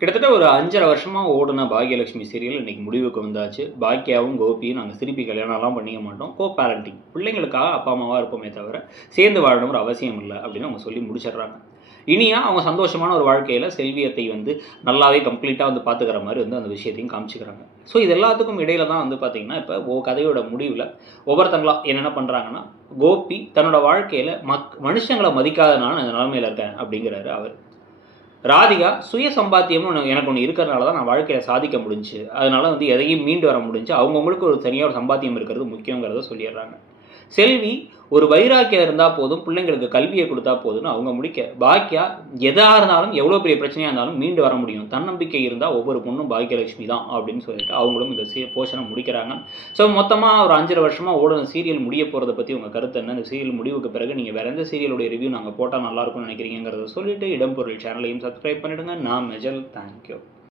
கிட்டத்தட்ட ஒரு 5 1/2 வருஷமா ஓடுன பாக்யலட்சுமி சீரியல் இன்னைக்கு முடிவுக்கு வந்தாச்சு. பாக்கியாவும், கோபியும் நாங்க திருப்பி கல்யாணம்லாம் பண்ணிக்க மாட்டோம். பேரண்டிங். பிள்ளைங்களுக்காக அப்பா, அம்மாவா இருப்போமே தவிர, சேர்ந்து வாழணுங்கிற அவசியம் இல்ல அப்படின்னு அவங்க சொல்லி முடிச்சிடுறாங்க. இனியா அவங்க சந்தோஷமான ஒரு வாழ்க்கையில செல்வியத்தை நல்லாவே கம்ப்ளீட்டா பார்த்துக்கிற மாரி அந்த விஷயத்தையும் காமிச்சுக்கிறாங்க. ஸோ இது எல்லாத்துக்கும் இடையில தான் பார்த்தீங்கன்னா, இப்ப கதையோட முடிவுல ஒவ்வொருத்தங்களா என்னென்ன பண்றாங்கன்னா, கோபி தன்னோட வாழ்க்கையில மனுஷங்கள மதிக்காதனால நான் இந்த நிலைமையில இருக்கேன் அப்படிங்கிறாரு அவரு. ராதிகா சுய சம்பாத்தியமும் எனக்கு ஒன்று இருக்கிறனால தான் நான் வாழ்க்கையில் சாதிக்க முடிஞ்சு. அதனால எதையும் மீண்டு வர முடிஞ்சு. அவங்கவுங்களுக்கு ஒரு தனியாக ஒரு சம்பாத்தியம் இருக்கிறது முக்கியங்கிறத சொல்லிடுறாங்க. செல்வி ஒரு வைராக்கியம் இருந்தால் போதும், பிள்ளைங்களுக்கு கல்வியை கொடுத்தா போதும்னு அவங்க முடிக்க, பாக்கியா எதாக இருந்தாலும் எவ்வளோ பெரிய பிரச்சனையாக இருந்தாலும் மீண்டு வர முடியும், தன்னம்பிக்கை இருந்தால் ஒவ்வொரு பொண்ணும் பாக்கியலட்சுமி தான் அப்படின்னு சொல்லிட்டு அவங்களும் இந்த போர்ஷனை முடிக்கிறாங்க. ஸோ மொத்தமாக ஒரு 5 1/2 வருஷமாக ஓடுன சீரியல் முடிய போகிறத பற்றி உங்கள் கருத்து என்ன? இந்த சீரியல் முடிவுக்கு பிறகு நீங்கள் வேறு எந்த சீரியலுடைய ரிவ்யூ நாங்கள் போட்டால் நல்லாயிருக்கும்னு நினைக்கிறீங்கிறத சொல்லிட்டு இடம்பொருள் சேனலையும் சப்ஸ்கிரைப் பண்ணிவிடுங்க. நான் மெஜல். தேங்க்யூ.